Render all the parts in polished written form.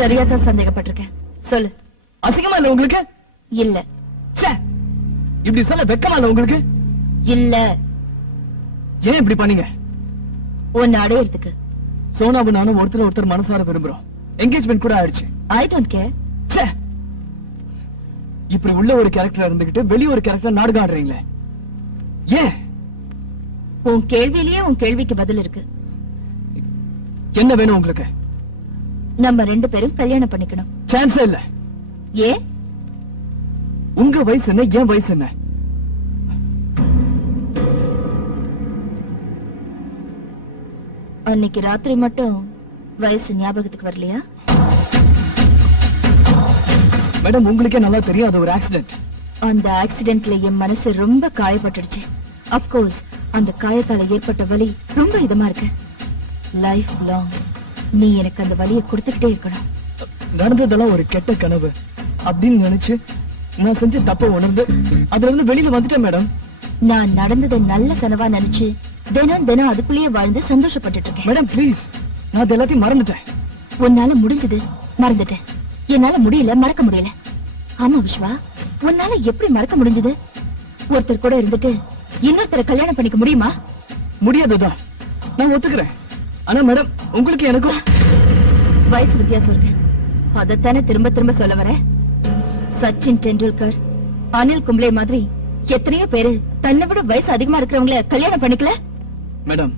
சரியாதான் சந்தேகப்பட்டிருக்கேன். சொல்லு. அசிங்கமா இல்ல உங்களுக்கு? இல்ல. இப்படி சொல்ல வெக்கமா இல்ல உங்களுக்கு? இல்ல. ஏன் இப்படி பண்ணீங்க? உன்னை அடையறதுக்கு. சோனாவும் நானும் ஒருத்தர் மனசார விரும்புறோம். என்கேஜ்மெண்ட் கூட ஆயிடுச்சு. I don't care. இப்படி உள்ள ஒரு கேரக்டர் இருந்துகிட்டு வெளிய ஒரு கேரக்டர் நாடகம் ஆடுறீங்களே, ஏன்? உன் கேள்வியிலேயே உன் கேள்விக்கு பதில் இருக்கு. என்ன வேணும் உங்களுக்கு? நம்ம 2 பேரும் கல்யாணம் பண்ணிக்கணும். சான்ஸே இல்ல. ஏன்? உங்க வயசு என்ன, என் வயசு என்ன? அன்னைக்கு ராத்திரி மட்டும் வயசு ஞாபகத்துக்கு வரலையா? மேடம், உங்களுக்கே நல்லா தெரியும் அது ஒரு ஆக்சிடென்ட். அந்த ஆக்சிடென்ட்ல என் மனசு ரொம்ப காயப்பட்டுடுச்சு. ஆஃப் கோர்ஸ் அந்த காயத்தால ஏற்பட்ட வலி ரொம்ப இதமா இருக்கு. லைஃப் லாங் நீ எனக்கு அந்த வலியை கொடுத்துக்கிட்டே இருக்கணும். நடந்ததெல்லாம் ஒரு கெட்ட கனவு அப்படின்னு நினைச்சு நான் செஞ்ச தப்ப உணர்ந்து அதுல இருந்து வெளியில வந்துட்டேன் மேடம். நான் நடந்ததை நல்ல கனவா நினைச்சு தினம் அதுக்குள்ளேயே வாழ்ந்து சந்தோஷப்பட்டுட்டு இருக்கேன். மேடம் ப்ளீஸ், நான் அது எல்லாத்தையும் மறந்துட்டேன். உன்னால முடிஞ்சது மறந்துட்டேன், என்னால முடியல, மறக்க முடியல. ஆமா விஸ்வா, உன்னால எப்படி மறக்க முடிஞ்சது? ஒருத்தர் கூட இருந்துட்டு இன்னொருத்தரை கல்யாணம் பண்ணிக்க முடியுமா? முடியாதுதான், நான் ஒத்துக்கிறேன். ஆனா மேடம், உங்களுக்கு எனக்கும் வயசு வித்தியாசம் இருக்கு. அதத்தானே திரும்ப திரும்ப சொல்ல வர. சச்சின் டெண்டுல்கர், அனில் கும்ப்ளே மாதிரி எத்தனையோ பேரு தன்னை விட வயசு அதிகமா இருக்கிறவங்கள கல்யாணம் பண்ணிக்கல. மேடம்,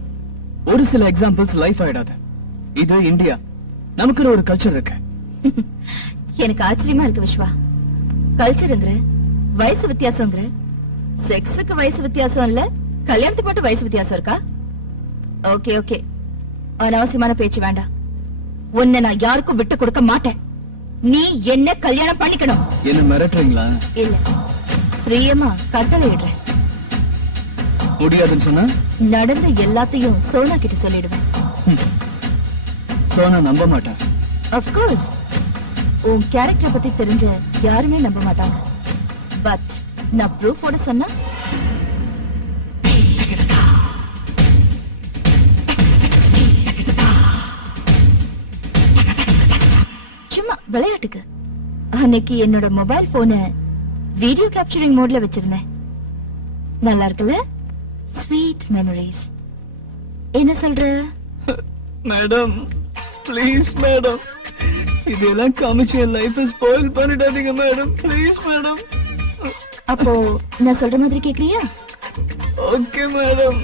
ஒரு சில எக்ஸாம்பிள்ஸ் லைஃப் ஆயிடாது. இது இந்தியா, நமக்குன்னு ஒரு கல்ச்சர் இருக்கு. எனக்கு ஆச்சரியமா இருக்கு விஸ்வா. கல்ச்சருங்கிற, வயசு வித்தியாசங்கிற, செக்ஸுக்கு வயசு வித்தியாசம் இல்ல, கல்யாணத்துக்கு மட்டும் வயசு வித்தியாசம் இருக்கா? ஓகே ஓகே, அனாவசியமான பேச்சு வேண்டாம். உன்னை நான் யாருக்கும் விட்டு கொடுக்க மாட்டேன். நீ என்ன கல்யாணம் பண்ணிக்கணும். என்ன மிரட்டுறீங்களா? இல்ல, பிரியமா கட்டளை இடுறேன். முடியாதுன்னு சொன்னா நடந்த எல்லாத்தையும் சோனா கிட்ட சொல்லிடுவேன். சோனா நம்ப மாட்டேன். ஆஃப் கோர்ஸ் உன் கேரக்டர் பத்தி தெரிஞ்ச யாருமே நம்ப மாட்டாங்க. பட் நான் ப்ரூஃபோட சொன்னா சும்மா விளையாட்டுக்கு. அன்னைக்கு என்னோட மொபைல் போன வீடியோ கேப்சரிங் மோட்ல வச்சிருந்தேன். நல்லா இருக்குல்ல? Sweet memories. என்ன சொல்ற? மேடம் ப்ளீஸ் மேடம், இதெல்லாம் காமிச்சு என் லைஃப் ஸ்பாயில் பண்ணிடாதீங்க மேடம், ப்ளீஸ் மேடம். அப்போ நான் சொல்ற மாதிரி கேக்குறியா? Okay madam.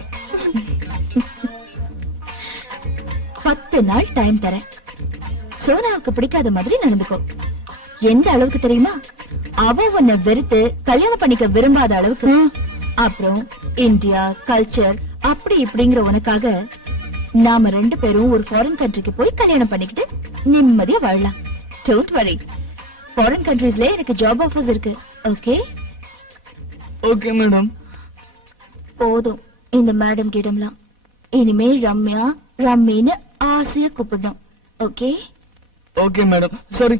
10 நாள் டைம் தரேன். சோனாவுக்கு பிடிக்காத மாதிரி நடந்துக்கோ. எந்த அளவுக்கு தெரியுமா? அவ உன்னை வெறுத்து கல்யாணம் பண்ணிக்க விரும்பாத அளவுக்கு. அப்புறம் இந்தியா கல்ச்சர் அப்படி இப்படிங்கிற உனக்காக நாம 2 பேரும் ஒரு ஃபாரின் கண்ட்ரிக்கு போய் கல்யாணம் பண்ணிக்கிட்டு நிம்மதியா வாழலாம். டோன்ட் வரி, ஃபாரின் கண்ட்ரீஸ்ல எனக்கு ஜாப் ஆஃபர்ஸ் இருக்கு. ஓகே? Okay madam. போதும் இந்த மேடம் கிடம்லாம். இனிமேல் ரம்யா ரம்மின்னு ஆசையா கூப்பிடணும். Okay? Okay madam. Sorry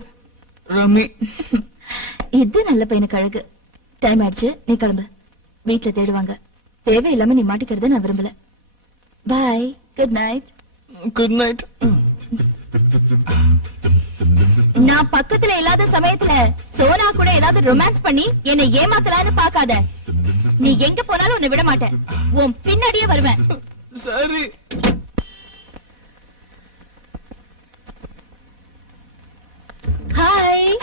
rummy. இது நல்ல பையனுக்கு அழகு. டைம் ஆயிடுச்சு, நீ கிளம்பு. வீட்டுல தேடுவாங்க. தேவையில்லாம நீ மாட்டிக்கிறத நான் விரும்பல. பாய், குட் நைட். Good night. நான் பக்கத்துல இல்லாத சமயத்துல சோனா கூட ஏதாவது ரொமான்ஸ் பண்ணி என்னை ஏமாத்தலான்னு பாக்காத. நீ எங்க போனாலும் உன்னை விட மாட்டேன். உன் பின்னாடியே வருவேன். சரி. ஹாய்.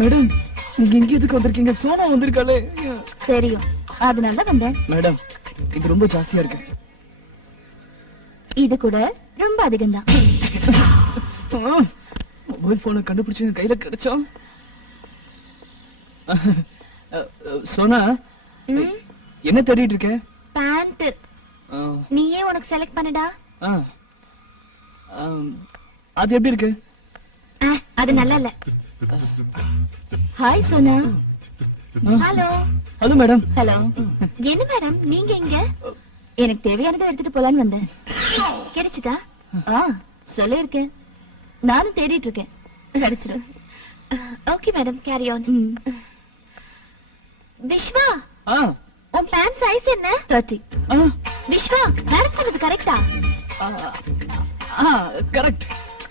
மேடம், நீங்க இங்க எதுக்கு வந்திருக்கீங்க? சோனா வந்திருக்காளே. தெரியும், அதனால வந்தேன். மேடம், இது ரொம்ப ஜாஸ்தியா இருக்கு. இது கூட ரொம்ப அதிகம்தான். மொபைல் போனை கண்டுபிடிச்சு கையில கிடைச்சா. சோனா, என்ன தேடிட்டு இருக்க? பேண்ட். நீயே உனக்கு செலக்ட் பண்ணுடா. அது எப்படி இருக்கு? அது நல்லா இல்ல. Hi Sona. Hello. Hello madam. Hello. என்ன மேடம் நீங்க இங்க? எனக்கு தேவையானதை எடுத்துட்டு போலான்னு வந்தேன். கிடைச்சுதா? சொல்லிருக்கேன். நானும் தேடிட்டு இருக்கேன். கிடைச்சிடும். Okay madam, carry on. Viswa, உன் பேண்ட் சைஸ் என்ன? 30. ஆ விஸ்வா, மேடம் சொன்னது கரெக்டா? கரெக்ட்.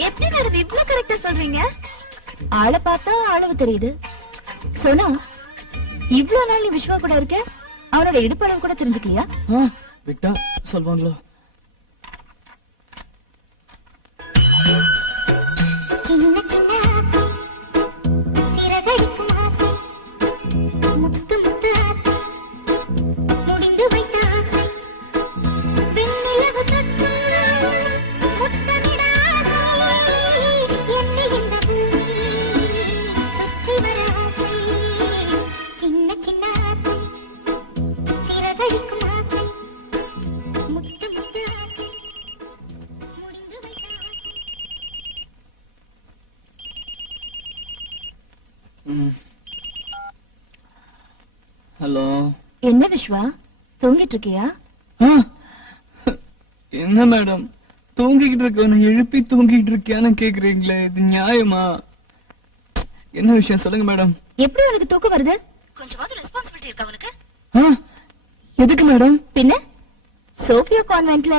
எப்படி மேடம் இவ்ளோ கரெக்டா சொல்றீங்க? ஆளை பார்த்தா அளவு தெரியுது. சோனா, இவ்ளோ நாள் நீ விஸ்வா கூட இருக்க, அவனோட இடுப்பளவு கூட தெரிஞ்சுக்கலையா? விட்டா சொல்வாங்களோ? சின்ன சின்ன ஆசை, சிறகடிக்கும் ஆசை, முத்து முத்து ஆசை, முடிந்து வைத்த ஆசை, வெண்ணிலவு தொட்டு முத்தமிட ஆசை, என்னை இந்த பூமி சுற்றி வர ஆசை. சின்ன சின்ன ஆசை, சிறகடிக்கும் ஆசை, முத்து முத்து ஆசை, முடிந்து வைத்த ஆசை. ஹலோ. என்ன விஸ்வா, தூங்கிட்டு இருக்கியா? என்ன மேடம், தூங்கிக்கிட்டு இருக்கவன எழுப்பி தூங்கிட்டு இருக்கியான்னு கேக்குறீங்களே, இது நியாயமா? என்ன விஷயம் சொல்லுங்க மேடம். எப்படி உனக்கு தூக்கம் வருது? கொஞ்சமாவது ரெஸ்பான்சிபிலிட்டி இருக்கா உனக்கு? எதுக்கு மேடம்? பின்ன சோஃபியா கான்வென்ட்ல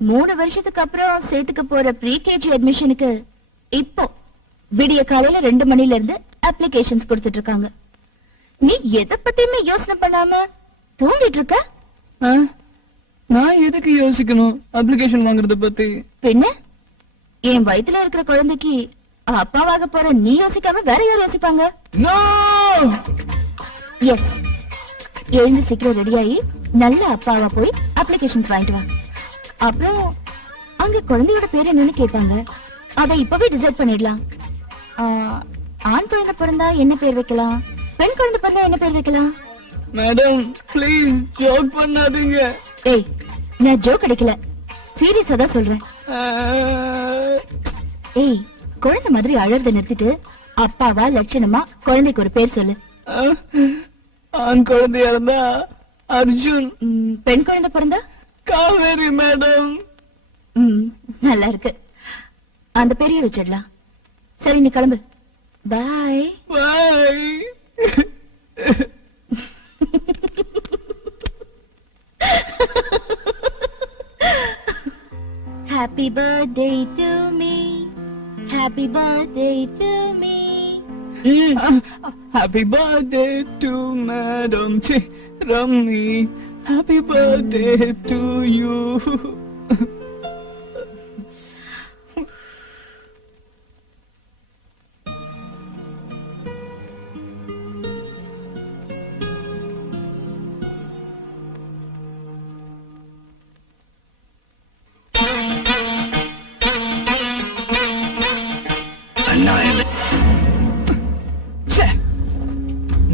3 வருஷத்துக்கு அப்புறம் சேர்த்துக்க போற ப்ரீ கேஜி அட்மிஷனுக்கு இப்போ விடிய காலையில 2 மணில இருந்து அப்ளிகேஷன்ஸ் கொடுத்துட்டு இருக்காங்க. நீ எதை பத்தியுமே யோசனை பண்ணாம தூங்கிட்டு இருக்க? நான் எதுக்கு யோசிக்கணும் அப்ளிகேஷன் வாங்குறத பத்தி? பின்ன என் வயித்துல இருக்கிற குழந்தைக்கு அப்பாவாக போற நீ யோசிக்காம வேற யார் யோசிப்பாங்க? நோ. எஸ், எழுந்து சீக்கிரம் ரெடியாகி நல்ல அப்பாவா போய் அப்ளிகேஷன்ஸ் வாங்கிட்டு வா. அப்புறம் அங்க குழந்தையோட பேர் என்னன்னு கேட்பாங்க, அதை இப்பவே டிசைட் பண்ணிடலாம். ஆண் குழந்தை பிறந்தா என்ன பேர் வைக்கலாம், பெண் குழந்தை பிறந்தா என்ன பேர் வைக்கலாம்? மேடம் ப்ளீஸ் ஜோக் பண்ணாதீங்க. ஏய், நான் ஜோக் அடிக்கல, சீரியஸா தான் சொல்றேன். ஏய், குழந்தை மாதிரி அழறத நிறுத்திட்டு அப்பாவா லட்சணமா குழந்தைக்கு ஒரு பேர் சொல்லு. ஆண் குழந்தையா இருந்தா அர்ஜுன், பெண் குழந்தை பிறந்தா காவேரி மேடம். நல்லா இருக்கு, அந்த பேரையே வச்சிடலாம். சரி, நீ கிளம்பு. பாய் பாய். Happy birthday to me, happy birthday to me. Happy birthday to Madam Rammi. Happy birthday to you.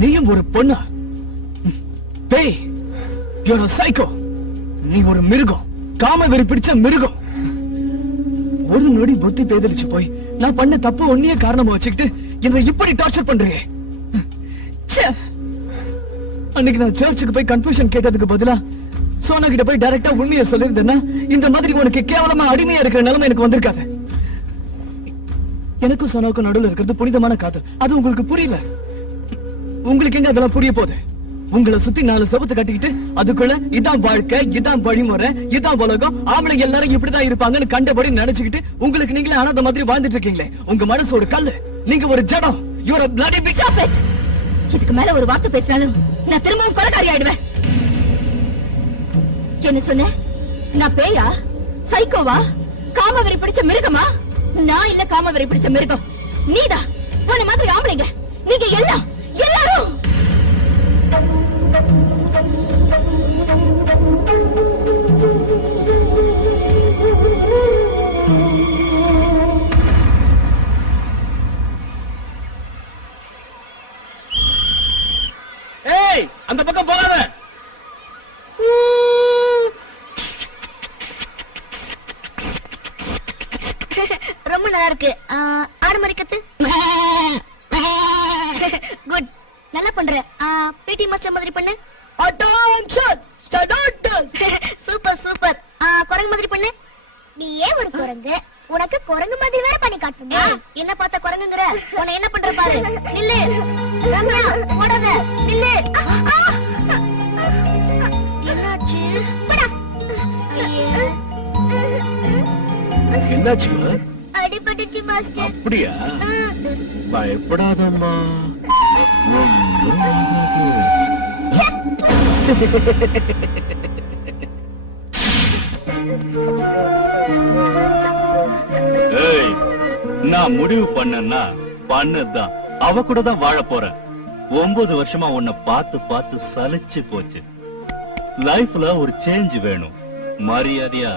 நீயும் ஒரு பொண்ணா? பேய், you're a psycho. நீ ஒரு மிருகம், காம வெறி பிடிச்ச மிருகம். ஒரு நொடி புத்தி பேதலிச்சு போய் நான் பண்ண தப்பு ஒன்னியே காரணமா வச்சுக்கிட்டு என்னை இப்படி டார்ச்சர் பண்றீங்க. அன்னைக்கு நான் சர்ச்சுக்கு போய் கன்ஃபெஷன் கேட்டதுக்கு பதிலா சோனா கிட்ட போய் டைரக்டா உண்மையை சொல்லிருந்தேன்னா இந்த மாதிரி உனக்கு கேவலமா அடிமையா இருக்கிற நிலைமை எனக்கு வந்திருக்காது. எனக்கும் சோனாவுக்கும் நடுவில் இருக்கிறது புனிதமான காதல், அது உங்களுக்கு புரியல. உங்களுக்கு எங்க அதெல்லாம் புரிய போகுது? உங்களை சுத்தி 4 செவத்தை கட்டிக்கிட்டு அதுக்குள்ள இதான் வாழ்க்கை, இதான் வழிமுறை, இதான் உலகம், ஆம்பளை எல்லாரும் இப்படிதான் இருப்பாங்கன்னு கண்டபடி நினைச்சுக்கிட்டு உங்களுக்கு நீங்களே அனாதை மாதிரி வாழ்ந்துட்டு இருக்கீங்களே. உங்க மனசு ஒரு கல்லு, நீங்க ஒரு ஜடம். You're a bloody bitch. Stop it. இதுக்கு மேல ஒரு வார்த்தை பேசினாலும் நான் திரும்பவும் கொலைகாரி ஆயிடுவேன். என்ன சொன்ன? நான் பேயா, சைக்கோவா, காமவெறி பிடிச்ச மிருகமா? நான் இல்ல காமவெறி பிடிச்ச மிருகம், நீதான். உன்ன மாதிரி ஆம்பளைங்க நீங்க எல்லாம் எல்லாரும். ஏய், அந்த பக்கம் போகாத. ரொம்ப நல்லா இருக்கு. 6 மணி கத்து. குட், நல்லா பண்ற. பிடி மாஸ்டர் மாதிரி பண்ணு. Attention, start. Super super. குரங்கு மாதிரி பண்ணு. நீ ஏன் ஒரு குரங்கு? உனக்கு குரங்கு மாதிரி வேற பண்ணி காட்டுமா? என்ன பார்த்த குரங்குங்கற? உன்னை என்ன பண்ற பாரு. நில்லு ரம்யா, ஓடாத. நில்லு. என்னாச்சு? போடா. என்னாச்சு? அடி அடிபட்டுச்சு மாஸ்டர். அப்படியா? பயப்படாதம்மா, ஒண்ணும் ஆகாது. ஏய், நான் முடிவு பண்ணேன்னா பண்ணதுதான். அவ கூட தான் வாழ போறேன். 9 வருஷமா உன்னை பார்த்து பார்த்து சலிச்சு போச்சு. லைஃப்ல ஒரு சேஞ்ச் வேணும். மரியாதையா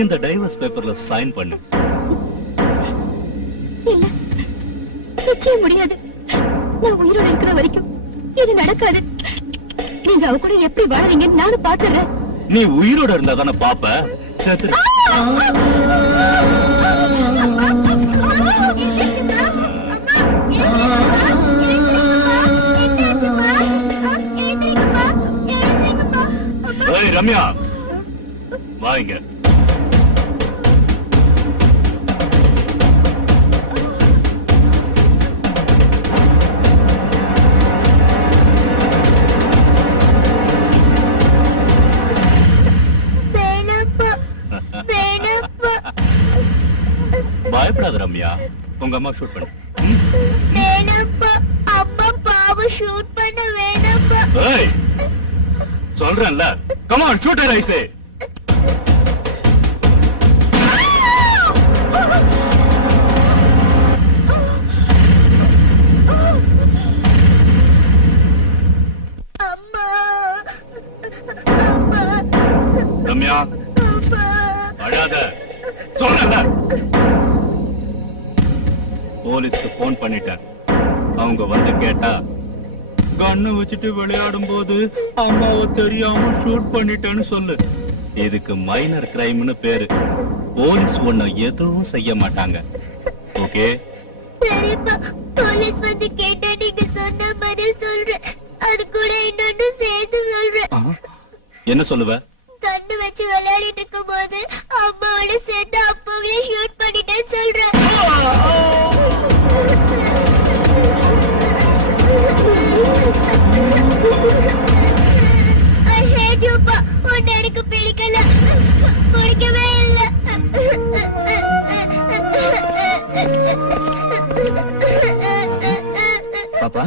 இந்த டைவர்ஸ் பேப்பர்ல சைன் பண்ணு. இல்ல, நிச்சயம் முடியாது. நான் உயிரோட இருக்கிற வரைக்கும் இது நடக்காது. நீங்க அவ கூட எப்படி வாழறீங்கன்னு நானும் பாத்துறேன். நீ உயிரோட இருந்தா தானே பாப்ப. செத்து ஏய் ரம்யா, வாங்க. பயப்படாத ரம்யா, உங்க அம்மா ஷூட் பண்ணு. வேணாப்பா, அம்மா பாவம் ஷூட் பண்ண வேணாப்பா. ஏய், சொல்றேன்ல, கம் ஆன் ஷூட் ஹர், ஐ சே. அம்மா, அம்மா, ரம்யா, அம்மா. அழாத, சொல்றேன்ல. போலீஸ்க்கு போன் பண்ணிட்டேன். அவங்க வந்து கேட்டா கண்ணை வச்சுட்டு விளையாடும் போது அம்மாவை தெரியாம ஷூட் பண்ணிட்டேன்னு சொல்லு. இதுக்கு மைனர் கிரைம்னு பேரு. போலீஸ் ஒண்ணு எதுவும் செய்ய மாட்டாங்க. ஓகே? சரிப்பா, போலீஸ் வந்து கேட்டா நீங்க சொன்ன மாதிரி சொல்றேன். அது கூட இன்னொன்னு சேர்த்து சொல்றேன். என்ன சொல்லுவ? கண்ணு வச்சு விளையாடிட்டு இருக்கும் போது அம்மாவோட சேர்ந்து அப்பவே ஷூட் பண்ணிட்டேன்னு சொல்றேன். I hate you, pa. உன்னை எனக்கு பிடிக்கல, பிடிக்கவே இல்ல. பாப்பா,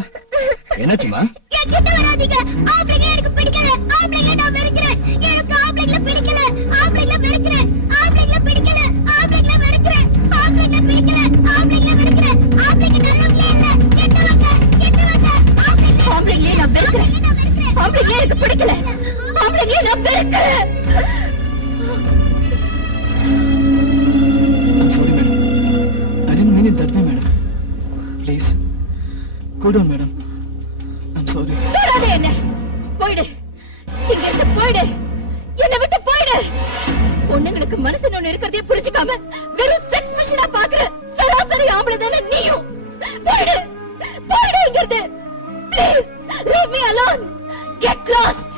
என்னாச்சுமா? என்கிட்ட வராதீங்க. ஆம்பளைங்க எனக்கு பிடிக்கல. ஆம்பளைங்க நான் வெறுக்கிறேன். எனக்கு ஆம்பளைங்கள பிடிக்கல. ஆம்பளைங்கள வெறுக்கிறேன். ஆம்பளைங்கள பிடிக்கல. ஆம்பளைங்கள வெறுக்கிறேன். ஆம்பளைங்கள பிடிக்கல. ஆம்பளைங்கள வெறுக்கிறேன். ஆம்பளைங்க நல்லவங்களே இல்ல. கெட்டவங்க, கெட்டவங்க. ஆம்பளைங்களே நான் வெறுக்கிறேன். ஆம்பளைங்களே எனக்கு பிடிக்கல. ஆம்பளைங்களே நான் வெறுக்கிறேன். I'm sorry, madam. I didn't mean it that way, madam. Please, cool down, madam. I'm sorry. தொடாதே என்ன. போயிடு. இங்க இருந்து போயிடு. என்னை விட்டு போயிடு. பொண்ணுங்களுக்கு மனசுன்னு ஒண்ணு இருக்கிறதே புரிஞ்சுக்காம வெறும் செக்ஸ் மிஷினா பாக்குற சராசரி ஆம்பளை தானே நீயும். போயிடு. போயிடு இங்க இருந்து. Please, leave me alone. Get lost.